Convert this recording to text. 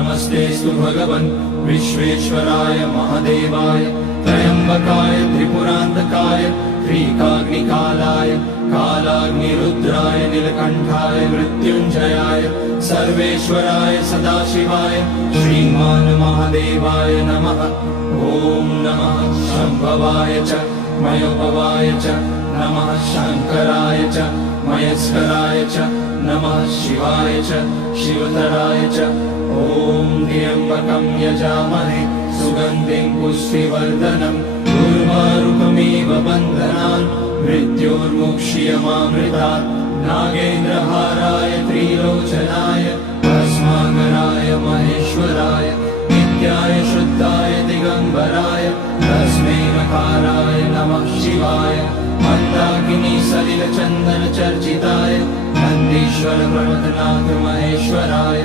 नमस्तेस्तु भगवन् विश्वेश्वराय महादेवाय त्र्यम्बकाय त्रिपुरान्तकाय त्रिकाग्निकालाय कालाग्निरुद्राय नीलकण्ठाय मृत्युञ्जयाय सर्वेश्वराय सदाशिवाय श्रीमान् महादेवाय नमः। ॐ नमः शम्भवाय च मयोभवाय च नमः शङ्कराय च मयस्कराय च नमः शिवाय च शिवतराय च। ॐ त्र्यम्बकं यजामहे सुगन्धिं पुष्टिवर्धनम् उर्वारुकमिव बन्धनान् मृत्योर्मुक्ष्यमामृतात्। नागेन्द्रहाराय त्रिलोचनाय भस्माकराय महेश्वराय नित्याय शुद्धाय दिगम्बराय तस्मै नकाराय नमः शिवाय। मन्दाकिनी सलिलचन्दन चर्चिताय नन्दीश्वर पर्वतनाथ महेश्वराय